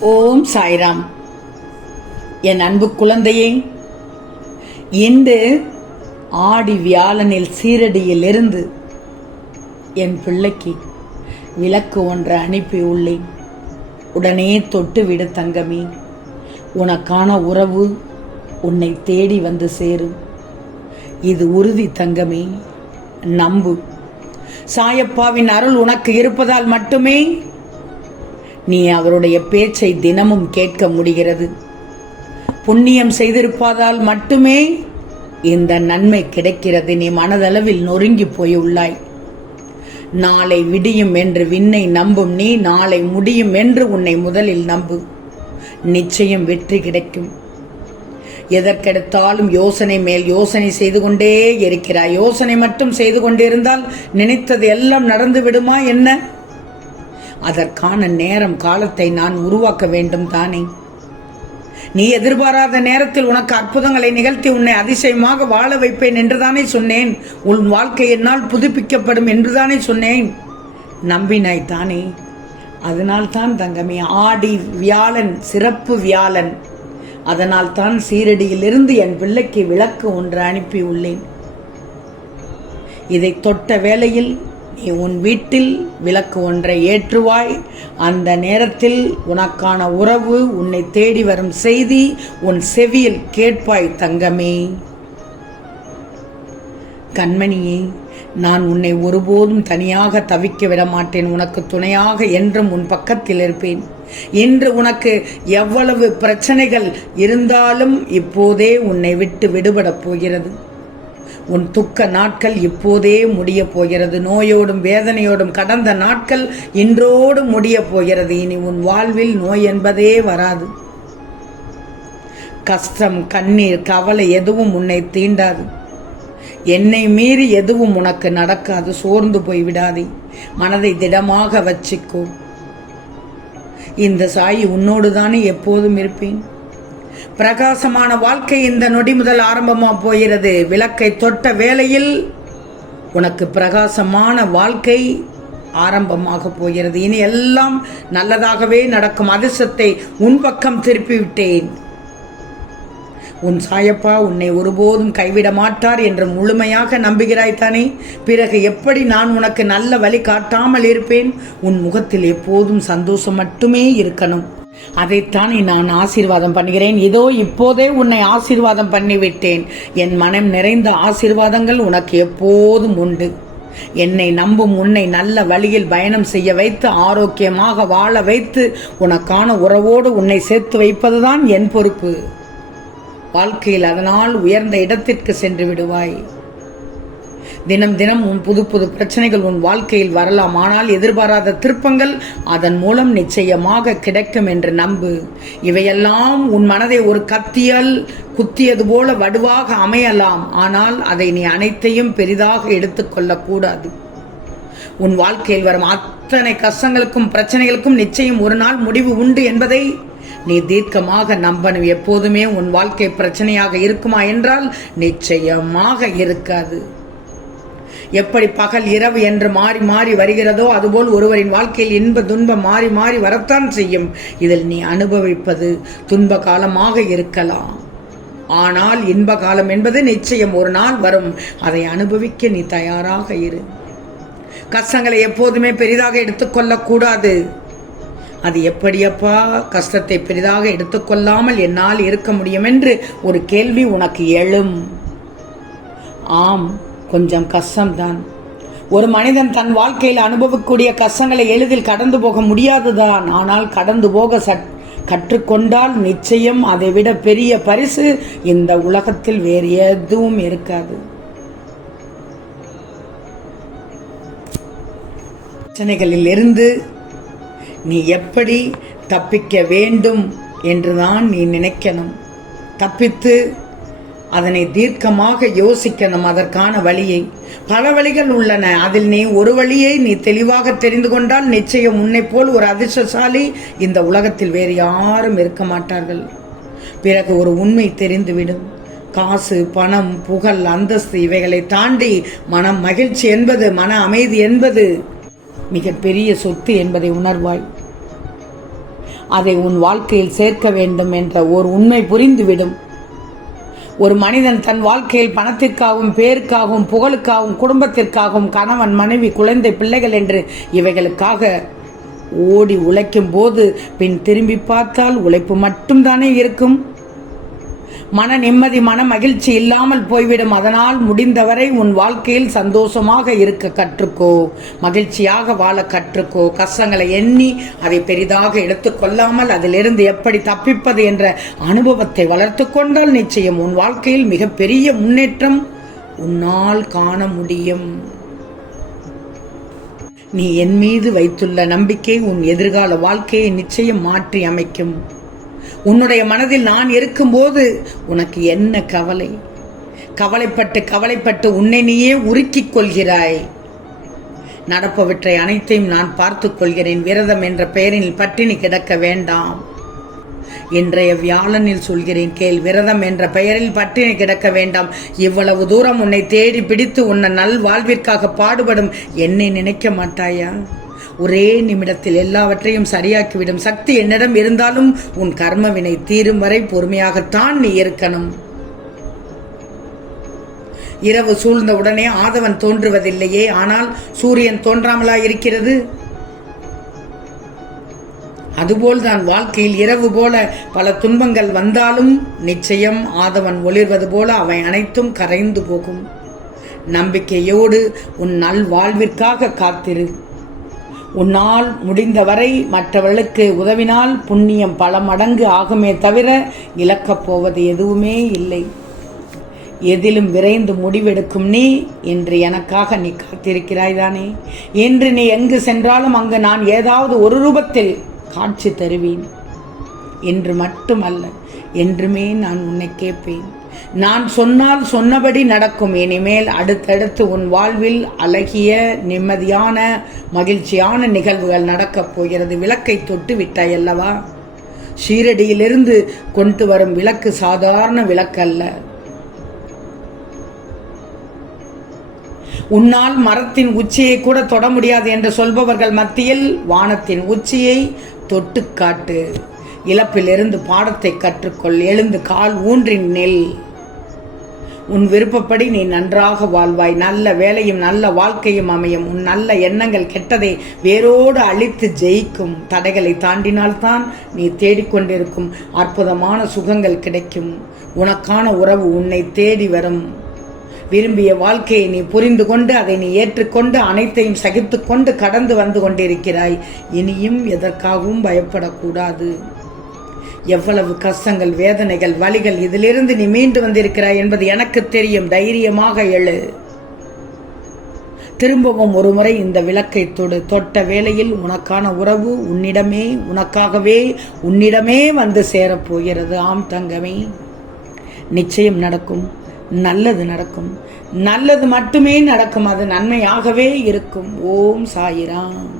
ஓம் சாய்ராம். என் அன்பு குழந்தையே இன்று ஆடி வியாழனில் சீரடியிலிருந்து என் பிள்ளைக்கு விளக்கு ஒன்று அனுப்பி உள்ளேன். உடனே தொட்டுவிடு தங்கமே உனக்கான உறவு உன்னை தேடி வந்து சேரும். இது உறுதி தங்கமே நம்பு. சாயப்பாவின் அருள் உனக்கு இருப்பதால் மட்டுமே நீ அவருடைய பேச்சை தினமும் கேட்க முடிகிறது. புண்ணியம் செய்திருப்பதால் மட்டுமே இந்த நன்மை கிடைக்கிறது. நீ மனதளவில் நொறுங்கி போய் உள்ளாய் நாளை விடியும் என்று விண்ணை நம்பும் நீ நாளை முடியும் என்று உன்னை முதலில் நம்பு. நிச்சயம் வெற்றி கிடைக்கும். எதற்கெடுத்தாலும் யோசனை மேல் யோசனை செய்து கொண்டே இருக்கிறாய். யோசனை மட்டும் செய்து கொண்டிருந்தால் நினைத்தது எல்லாம் நடந்து விடுமா என்ன? அதற்கான நேரம் காலத்தை நான் உருவாக்க வேண்டும் தானே? நீ எதிர்பாராத நேரத்தில் உனக்கு அற்புதங்களை நிகழ்த்தி உன்னை அதிசயமாக வாழ வைப்பேன் என்றுதானே சொன்னேன்? உன் வாழ்க்கை என்னால் புதுப்பிக்கப்படும் என்றுதானே சொன்னேன்? நம்பினாய் தானே? அதனால் தான் தங்கமே ஆடி வியாழன் சிறப்பு வியாழன். அதனால் தான் சீரடியிலிருந்து என் பிள்ளைக்கு விளக்கு ஒன்று அனுப்பி உள்ளேன். இதை தொட்ட வேளையில் நீ உன் வீட்டில் விளக்கு ஒன்றை ஏற்றுவாய். அந்த நேரத்தில் உனக்கான உறவு உன்னை தேடி வரும் செய்தி உன் செவியில் கேட்பாய் தங்கமே. கண்மணியே நான் உன்னை ஒருபோதும் தனியாக தவிக்க விட மாட்டேன் உனக்கு துணையாக என்றும் உன் பக்கத்தில் இருப்பேன். இன்று உனக்கு எவ்வளவு பிரச்சனைகள் இருந்தாலும் இப்போதே உன்னை விட்டு விடுபடப் போகிறது. உன் துக்க நாட்கள் இப்போதே முடிய போகிறது. நோயோடும் வேதனையோடும் கடந்த நாட்கள் இன்றோடு முடிய போகிறது. இனி உன் வாழ்வில் நோய் என்பதே வராது. கஷ்டம் கண்ணீர் கவலை எதுவும் உன்னை தீண்டாது. என்னை மீறி எதுவும் உனக்கு நடக்காது. சோர்ந்து போய் விடாதே. மனதை திடமாக வச்சிக்கோ. இந்த சாயி உன்னோடு தானே எப்போதும் இருப்பேன். பிரகாசமான வாழ்க்கை இந்த நொடி முதல் ஆரம்பமாக போகிறது. விளக்கை தொட்ட வேளையில் உனக்கு பிரகாசமான வாழ்க்கை ஆரம்பமாக போகிறது. இனி எல்லாம் நல்லதாகவே நடக்கும் அதிர்ஷ்டத்தை உன் பக்கம் திருப்பிவிட்டேன். உன் சாயப்பா உன்னை ஒருபோதும் கைவிட மாட்டார் என்று முழுமையாக நம்புகிறாய் தானே? பிறகு எப்படி நான் உனக்கு நல்ல வழி காட்டாமல் இருப்பேன்? உன் முகத்தில் எப்போதும் சந்தோஷம் மட்டுமே இருக்கணும். அதைத்தான் நான் ஆசீர்வாதம் பண்ணுகிறேன். இதோ இப்போதே உன்னை ஆசீர்வாதம் பண்ணிவிட்டேன். என் மனம் நிறைந்த ஆசீர்வாதங்கள் உனக்கு எப்போதும் உண்டு. என்னை நம்பும் உன்னை நல்ல வழியில் பயணம் செய்ய வைத்து ஆரோக்கியமாக வாழ வைத்து உனக்கான உறவோடு உன்னை சேர்த்து வைப்பதுதான் என் பொறுப்பு. வாழ்க்கையில் அதனால் உயர்ந்த இடத்திற்கு சென்று விடுவாய். தினம் தினம் உன் புது புது பிரச்சனைகள் உன் வாழ்க்கையில் வரலாம். ஆனால் எதிர்பாராத திருப்பங்கள் அதன் மூலம் நிச்சயமாக கிடைக்கும் என்று நம்பு. இவையெல்லாம் உன் மனதை ஒரு கத்தியால் குத்தியது போல வடுவாக அமையலாம். ஆனால் அதை நீ அனைத்தையும் பெரிதாக எடுத்துக்கொள்ளக்கூடாது உன் வாழ்க்கையில் வரும் அத்தனை கஷ்டங்களுக்கும் பிரச்சனைகளுக்கும் நிச்சயம் ஒரு நாள் முடிவு உண்டு என்பதை நீ தீர்க்கமாக நம்பணும். எப்போதுமே உன் வாழ்க்கை பிரச்சனையாக இருக்குமா என்றால் நிச்சயமாக இருக்காது. எப்படி பகல் இரவு என்று மாறி மாறி வருகிறதோ அதுபோல் ஒருவரின் வாழ்க்கையில் இன்ப துன்பம் மாறி மாறி வரத்தான் செய்யும். இதில் நீ அனுபவிப்பது துன்ப காலமாக இருக்கலாம். ஆனால் இன்ப காலம் என்பது நிச்சயம் ஒரு நாள் வரும். அதை அனுபவிக்க நீ தயாராக இரு. கஷ்டங்களை எப்போதுமே பெரிதாக எடுத்துக்கொள்ளக்கூடாது அது எப்படியப்பா கஷ்டத்தை பெரிதாக எடுத்துக்கொள்ளாமல் என்னால் இருக்க முடியும் என்று ஒரு கேள்வி உனக்கு எழும். ஆம் கொஞ்சம் கஷ்டம்தான். ஒரு மனிதன் தன் வாழ்க்கையில் அனுபவக்கூடிய கஷ்டங்களை எளிதில் கடந்து போக முடியாதுதான். ஆனால் கடந்து போக சட் கற்றுக்கொண்டால் நிச்சயம் அதை விட பெரிய பரிசு இந்த உலகத்தில் வேறு எதுவும் இருக்காது. பிரச்சனைகளில் இருந்து நீ எப்படி தப்பிக்க வேண்டும் என்றுதான் நீ நினைக்கணும். தப்பித்து அதனை தீர்க்கமாக யோசிக்கணும் அதற்கான வழியை. பல வழிகள் உள்ளன. அதில் நீ ஒரு வழியை நீ தெளிவாக தெரிந்து கொண்டால் நிச்சயம் உன்னை போல் ஒரு அதிர்ஷ்டசாலி இந்த உலகத்தில் வேறு யாரும் இருக்க மாட்டார்கள். பிறகு ஒரு உண்மை தெரிந்துவிடும். காசு பணம் புகழ் அந்தஸ்து இவைகளை தாண்டி மனம் மகிழ்ச்சி என்பது மன அமைதி என்பது மிகப்பெரிய சொத்து என்பதை உணர்வாய். அதை உன் வாழ்க்கையில் சேர்க்க வேண்டும் என்ற ஒரு உண்மை புரிந்துவிடும். ஒரு மனிதன் தன் வாழ்க்கையில் பணத்திற்காகவும் பேருக்காகவும் புகழுக்காகவும் குடும்பத்திற்காகவும் கணவன் மனைவி குழந்தை பிள்ளைகள் என்று இவைகளுக்காக ஓடி உழைக்கும் போது பின் திரும்பி பார்த்தால் உழைப்பு மட்டும்தானே இருக்கும்? மன நிம்மதி மன மகிழ்ச்சி இல்லாமல் போய்விடும். அதனால் முடிந்தவரை உன் வாழ்க்கையில் சந்தோஷமாக இருக்க கற்றுக்கோ. மகிழ்ச்சியாக வாழ கற்றுக்கோ. கஷ்டங்களை எண்ணி அதை பெரிதாக எடுத்துக்கொள்ளாமல் அதிலிருந்து எப்படி தப்பிப்பது என்ற அனுபவத்தை வளர்த்து கொண்டால் நிச்சயம் உன் வாழ்க்கையில் மிகப்பெரிய முன்னேற்றம் உன்னால் காண முடியும். நீ என் மீது வைத்துள்ள நம்பிக்கை உன் எதிர்கால வாழ்க்கையை நிச்சயம் மாற்றி அமைக்கும் உன்னுடைய மனதில் நான் இருக்கும்போது உனக்கு என்ன கவலை? கவலைப்பட்டு கவலைப்பட்டு உன்னை நீயே உருக்கிக் கொள்கிறாய். நடப்பவற்றை அனைத்தையும் நான் பார்த்துக் கொள்கிறேன். விரதம் என்ற பெயரில் பட்டினி கிடக்க வேண்டாம். இன்றைய வியாழனில் சொல்கிறேன் கேள். விரதம் என்ற பெயரில் பட்டினி கிடக்க வேண்டாம். இவ்வளவு தூரம் உன்னை தேடி பிடித்து உன்னை நல் வாழ்விற்காக பாடுபடும் என்னை நினைக்க மாட்டாயா? ஒரே நிமிடத்தில் எல்லாவற்றையும் சரியாக்கிவிடும் சக்தி என்னிடம் இருந்தாலும் உன் கர்மவினை தீரும் வரை பொறுமையாகத்தான் நீ இருக்கணும். இரவு சூழ்ந்த உடனே ஆதவன் தோன்றுவதில்லையே ஆனால் சூரியன் தோன்றாமலா இருக்கிறது அதுபோல் தான் வாழ்க்கையில் இரவு போல பல துன்பங்கள் வந்தாலும் நிச்சயம் ஆதவன் ஒளிர்வது போல அவை அனைத்தும் கரைந்து போகும். நம்பிக்கையோடு உன் நல் வாழ்விற்காக காத்திரு. உன்னால் முடிந்தவரை மற்றவர்களுக்கு உதவினால் புண்ணியம் பல மடங்கு ஆகுமே தவிர இழக்கப் போவது எதுவுமே இல்லை. எதிலும் விரைந்து முடிவெடுக்கும் நீ இன்று எனக்காக நீ காத்திருக்கிறாய் தானே? இன்று நீ எங்கு சென்றாலும் அங்கு நான் ஏதாவது ஒரு ரூபத்தில் காட்சி தருவேன். என்று மட்டுமல்ல என்றுமே நான் உன்னை கேட்பேன். நான் சொன்னால் சொன்னபடி நடக்கும். இனிமேல் அடுத்தடுத்து உன் வாழ்வில் அழகிய நிம்மதியான மகிழ்ச்சியான நிகழ்வுகள் நடக்கப் போகிறது. விளக்கை தொட்டு விட்டாய் அல்லவா? ஷீரடியிலிருந்து கொண்டு வரும் விளக்கு சாதாரண விளக்கல்ல. உன்னால் மரத்தின் உச்சியை கூட தொட முடியாது என்று சொல்பவர்கள் மத்தியில் வானத்தின் உச்சியை தொட்டு காட்டு. இழப்பிலிருந்து பாடத்தை கற்றுக்கொள். எழுந்து கால் ஊன்றி நெல். உன் விருப்பப்படி நீ நன்றாக வாழ்வாய். நல்ல வேலையும் நல்ல வாழ்க்கையும் அமையும். உன் நல்ல எண்ணங்கள் கெட்டதை வேரோடு அழித்து ஜெயிக்கும். தடைகளை தாண்டினால்தான் நீ தேடிக்கொண்டிருக்கும். அற்புதமான சுகங்கள் கிடைக்கும். உனக்கான உறவு உன்னை தேடி வரும். விரும்பிய வாழ்க்கையை நீ புரிந்து கொண்டு அதை நீ ஏற்றுக்கொண்டு அனைத்தையும் சகித்து கொண்டு கடந்து வந்து கொண்டிருக்கிறாய். இனியும் எதற்காகவும் பயப்படக்கூடாது. எவ்வளவு கஷ்டங்கள் வேதனைகள் வலிகள் இதிலிருந்து நீ மீண்டு வந்திருக்கிறாய் என்பது எனக்கு தெரியும். தைரியமாக எழு. திரும்பவும் ஒருமுறை இந்த விளக்கை தொடு. தொட்ட வேளையில் உனக்கான உறவு உன்னிடமே உனக்காகவே உன்னிடமே வந்து சேரப்போகிறது ஆம் தங்கமே. நிச்சயம் நடக்கும். நல்லது நடக்கும். நல்லது மட்டுமே நடக்கும். அது நன்மையாகவே இருக்கும். ஓம் சாயிராம்.